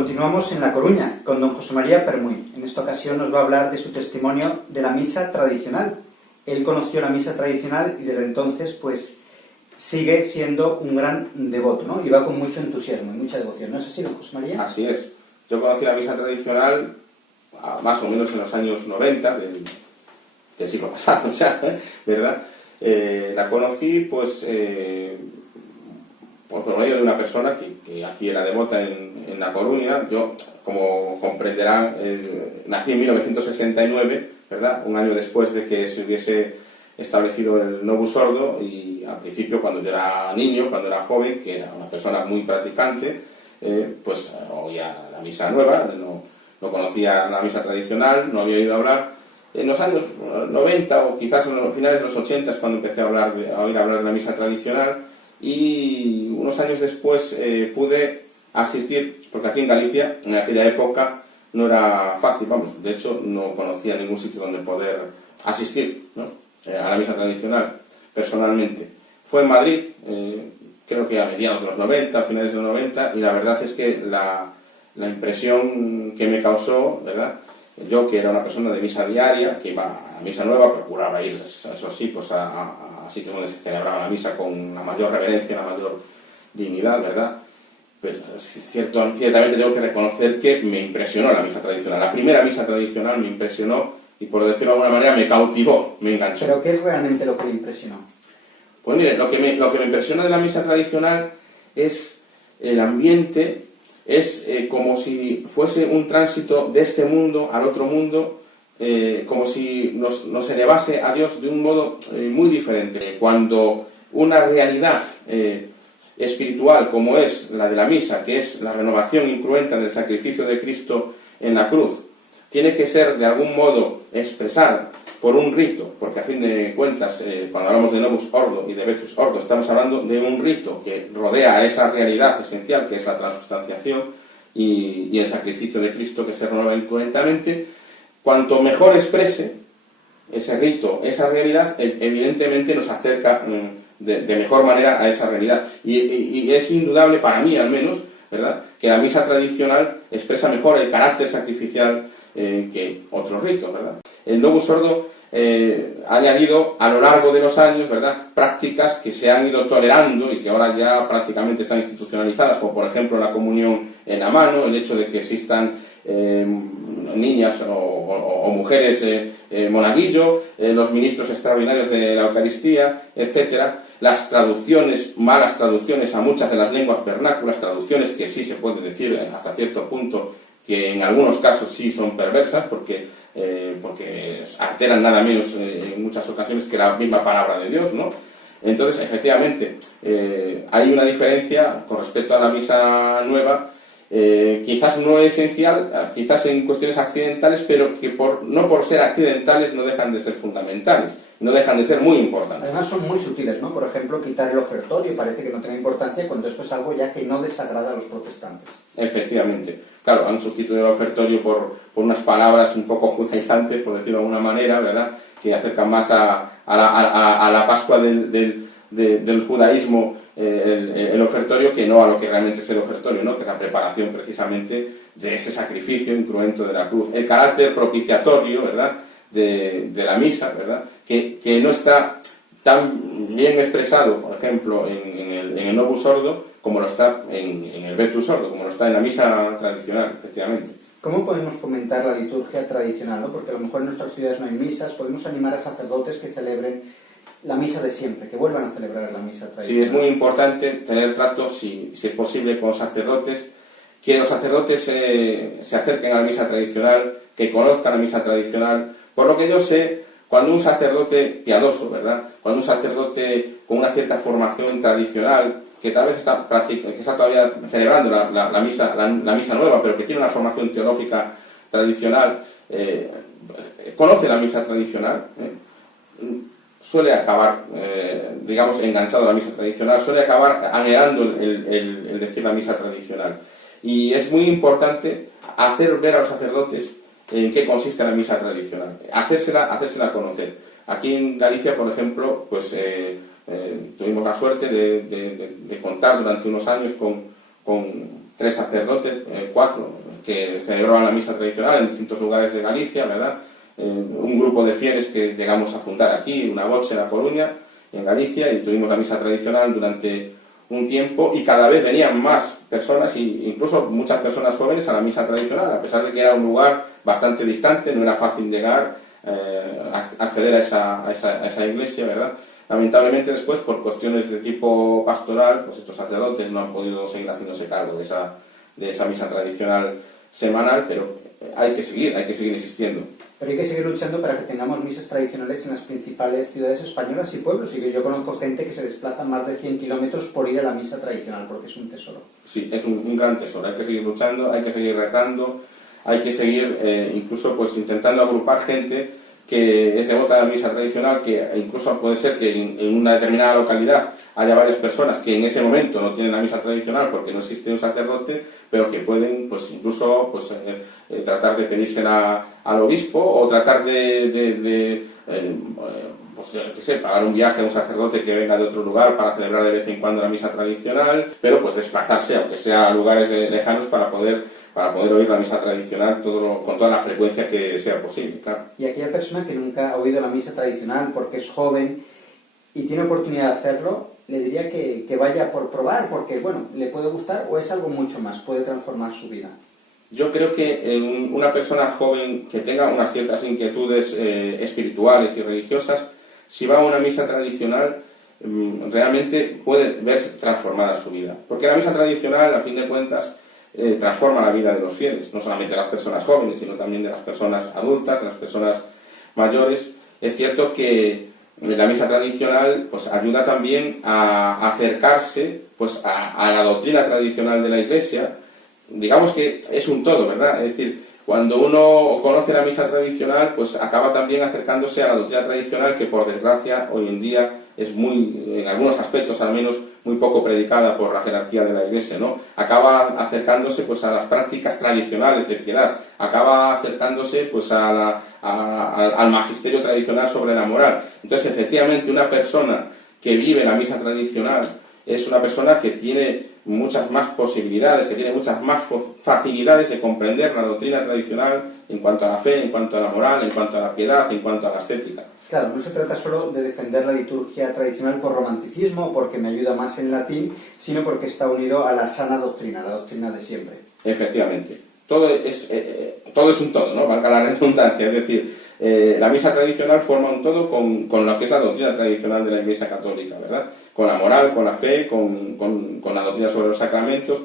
Continuamos en La Coruña con don José María Permuy. En esta ocasión nos va a hablar de su testimonio de la misa tradicional. Él conoció la misa tradicional y desde entonces pues sigue siendo un gran devoto, ¿no? Y va con mucho entusiasmo y mucha devoción. ¿No es así, don José María? Así es. Yo conocí la misa tradicional más o menos en los años 90 del siglo pasado, ¿verdad? La conocí pues por medio de una persona que aquí era devota en La Coruña. Yo, como comprenderán, nací en 1969, ¿verdad? Un año después de que se hubiese establecido el Novus Ordo, y al principio, cuando yo era niño, cuando era joven, que era una persona muy practicante, pues oía la misa nueva, no conocía la misa tradicional, no había oído hablar. En los años 90 o quizás en los finales de los 80 es cuando empecé a oír hablar de la misa tradicional, y unos años después pude asistir, porque aquí en Galicia, en aquella época, no era fácil, vamos, de hecho no conocía ningún sitio donde poder asistir, ¿no? A la misa tradicional, personalmente. Fue en Madrid, creo que a mediados de los 90, a finales de los 90, y la verdad es que la impresión que me causó, ¿verdad? Yo, que era una persona de misa diaria, que iba a la misa nueva, procuraba ir, eso sí, pues a sitios donde se celebraba la misa con la mayor reverencia, la mayor dignidad, ¿verdad? Pero ciertamente tengo que reconocer que me impresionó la misa tradicional. La primera misa tradicional me impresionó y, por decirlo de alguna manera, me cautivó, me enganchó. ¿Pero qué es realmente lo que le impresionó? Pues mire, lo que me impresiona de la misa tradicional es el ambiente. Es como si fuese un tránsito de este mundo al otro mundo, como si nos elevase a Dios de un modo muy diferente. Cuando una realidad espiritual como es la de la misa, que es la renovación incruenta del sacrificio de Cristo en la cruz, tiene que ser de algún modo expresada por un rito, porque a fin de cuentas, cuando hablamos de Novus Ordo y de Vetus Ordo, estamos hablando de un rito que rodea a esa realidad esencial, que es la transubstanciación y el sacrificio de Cristo, que se renueva incruentamente. Cuanto mejor exprese ese rito, esa realidad, evidentemente nos acerca de mejor manera a esa realidad. Y es indudable, para mí al menos, ¿verdad?, que la misa tradicional expresa mejor el carácter sacrificial que otros ritos, ¿verdad? El Novus Ordo ha añadido a lo largo de los años, ¿verdad?, prácticas que se han ido tolerando y que ahora ya prácticamente están institucionalizadas, como por ejemplo la comunión en la mano, el hecho de que existan niñas o mujeres monaguillo, los ministros extraordinarios de la Eucaristía, etcétera. Las traducciones, malas traducciones a muchas de las lenguas vernáculas, traducciones que sí se puede decir hasta cierto punto que en algunos casos sí son perversas, porque alteran nada menos en muchas ocasiones que la misma palabra de Dios, ¿no? Entonces, efectivamente, hay una diferencia con respecto a la misa nueva, quizás no esencial, quizás en cuestiones accidentales, pero que no por ser accidentales no dejan de ser fundamentales, no dejan de ser muy importantes. Además son muy sutiles, ¿no? Por ejemplo, quitar el ofertorio parece que no tiene importancia cuando esto es algo ya que no desagrada a los protestantes. Efectivamente. Claro, han sustituido el ofertorio por unas palabras un poco judaizantes, por decirlo de alguna manera, ¿verdad?, que acercan más a la Pascua del judaísmo, el ofertorio, que no a lo que realmente es el ofertorio, ¿no?, que es la preparación precisamente de ese sacrificio incruento de la cruz. El carácter propiciatorio, ¿verdad?, de la misa, ¿verdad?, que no está tan bien expresado, por ejemplo, en el Novus Ordo, como lo está en el Vetus Ordo, como lo está en la misa tradicional, efectivamente. ¿Cómo podemos fomentar la liturgia tradicional, ¿no? Porque a lo mejor en nuestras ciudades no hay misas, podemos animar a sacerdotes que celebren la misa de siempre, que vuelvan a celebrar la misa tradicional. Sí, es muy importante tener trato, si es posible, con sacerdotes, que los sacerdotes se acerquen a la misa tradicional, que conozcan la misa tradicional. Por lo que yo sé, cuando un sacerdote piadoso, ¿verdad?, cuando un sacerdote con una cierta formación tradicional, que tal vez está todavía celebrando la misa nueva, pero que tiene una formación teológica tradicional, conoce la misa tradicional, suele acabar, digamos, enganchado a la misa tradicional, suele acabar anhelando el decir la misa tradicional. Y es muy importante hacer ver a los sacerdotes en qué consiste la misa tradicional, hacérsela conocer. Aquí en Galicia, por ejemplo, pues tuvimos la suerte de contar durante unos años con 3 sacerdotes, 4, que celebraban la misa tradicional en distintos lugares de Galicia, ¿verdad? Un grupo de fieles que llegamos a fundar aquí, una boche en La Coruña, en Galicia, y tuvimos la misa tradicional durante un tiempo, y cada vez venían más personas, incluso muchas personas jóvenes, a la misa tradicional, a pesar de que era un lugar bastante distante, no era fácil llegar, acceder a esa iglesia, ¿verdad? Lamentablemente después, por cuestiones de tipo pastoral, pues estos sacerdotes no han podido seguir haciéndose cargo de esa misa tradicional semanal, pero hay que seguir insistiendo. Pero hay que seguir luchando para que tengamos misas tradicionales en las principales ciudades españolas y pueblos. Y que yo conozco gente que se desplaza más de 100 kilómetros por ir a la misa tradicional, porque es un tesoro. Sí, es un gran tesoro. Hay que seguir luchando, hay que seguir retando, hay que seguir incluso pues intentando agrupar gente que es devota de la misa tradicional, que incluso puede ser que en una determinada localidad haya varias personas que en ese momento no tienen la misa tradicional porque no existe un sacerdote, pero que pueden pues incluso pues, tratar de pedírsela al obispo, o tratar de pues yo qué sé, pagar un viaje a un sacerdote que venga de otro lugar para celebrar de vez en cuando la misa tradicional, pero pues desplazarse, aunque sea a lugares lejanos, para poder oír la misa tradicional con toda la frecuencia que sea posible, claro. Y aquella persona que nunca ha oído la misa tradicional porque es joven y tiene oportunidad de hacerlo, le diría que vaya por probar, porque bueno, le puede gustar o es algo mucho más, puede transformar su vida. Yo creo que una persona joven que tenga unas ciertas inquietudes espirituales y religiosas, si va a una misa tradicional, realmente puede ver transformada su vida. Porque la misa tradicional, a fin de cuentas, transforma la vida de los fieles, no solamente de las personas jóvenes, sino también de las personas adultas, de las personas mayores. Es cierto que la misa tradicional pues ayuda también a acercarse pues a la doctrina tradicional de la Iglesia. Digamos que es un todo, ¿verdad? Es decir, cuando uno conoce la misa tradicional, pues acaba también acercándose a la doctrina tradicional, que por desgracia hoy en día es en algunos aspectos al menos, muy poco predicada por la jerarquía de la Iglesia, ¿no? Acaba acercándose pues a las prácticas tradicionales de piedad, acaba acercándose pues al magisterio tradicional sobre la moral. Entonces, efectivamente, una persona que vive la misa tradicional es una persona que tiene muchas más posibilidades, que tiene muchas más facilidades de comprender la doctrina tradicional en cuanto a la fe, en cuanto a la moral, en cuanto a la piedad, en cuanto a la ascética. Claro, no se trata solo de defender la liturgia tradicional por romanticismo o porque me ayuda más en latín, sino porque está unido a la sana doctrina, la doctrina de siempre. Efectivamente. Todo es un todo, ¿no? Valga la redundancia. Es decir, la misa tradicional forma un todo con lo que es la doctrina tradicional de la Iglesia Católica, ¿verdad? Con la moral, con la fe, con la doctrina sobre los sacramentos,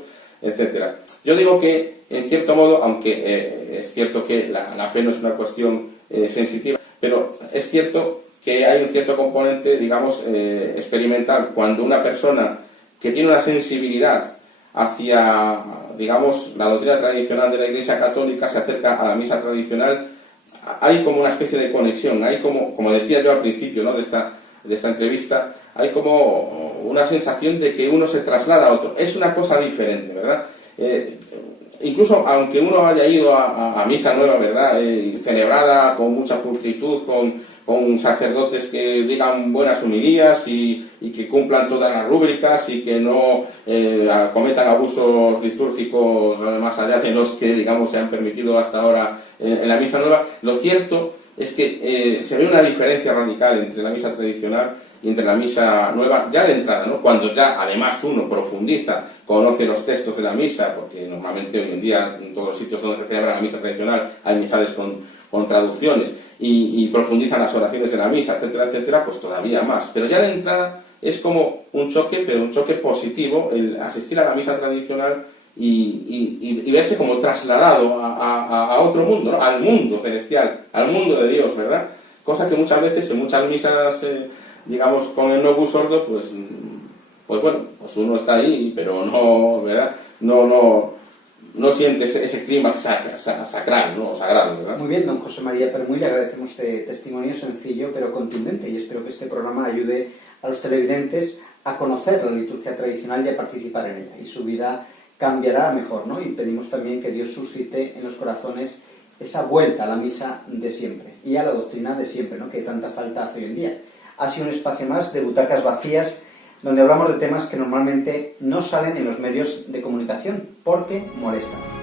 etc. Yo digo que, en cierto modo, aunque es cierto que la fe no es una cuestión sensitiva, pero es cierto que hay un cierto componente, digamos, experimental, cuando una persona que tiene una sensibilidad hacia, digamos, la doctrina tradicional de la Iglesia Católica se acerca a la misa tradicional, hay como una especie de conexión, hay como decía yo al principio, ¿no?, de esta entrevista, hay como una sensación de que uno se traslada a otro. Es una cosa diferente, ¿verdad? Incluso aunque uno haya ido a misa nueva, ¿verdad?, celebrada con mucha pulcritud, con sacerdotes que digan buenas homilías y que cumplan todas las rúbricas y que no cometan abusos litúrgicos más allá de los que, digamos, se han permitido hasta ahora en la misa nueva. Lo cierto es que se ve una diferencia radical entre la misa tradicional y entre la misa nueva, ya de entrada, ¿no? Cuando ya además uno profundiza, conoce los textos de la misa, porque normalmente hoy en día en todos los sitios donde se celebra la misa tradicional hay misales con traducciones, y profundizan las oraciones de la misa, etcétera, etcétera, pues todavía más. Pero ya de entrada es como un choque, pero un choque positivo, el asistir a la misa tradicional y verse como trasladado a otro mundo, ¿no?, al mundo celestial, al mundo de Dios, ¿verdad? Cosa que muchas veces en muchas misas, digamos, con el novus sordo, pues bueno, pues uno está ahí, pero no, ¿verdad? No sientes ese clima sacral, ¿no?, sagrado, ¿verdad? Muy bien, don José María Permuy, le agradecemos este testimonio sencillo pero contundente, y espero que este programa ayude a los televidentes a conocer la liturgia tradicional y a participar en ella, y su vida cambiará mejor, ¿no? Y pedimos también que Dios suscite en los corazones esa vuelta a la misa de siempre y a la doctrina de siempre, ¿no?, que tanta falta hace hoy en día. Ha sido un espacio más de butacas vacías donde hablamos de temas que normalmente no salen en los medios de comunicación porque molestan.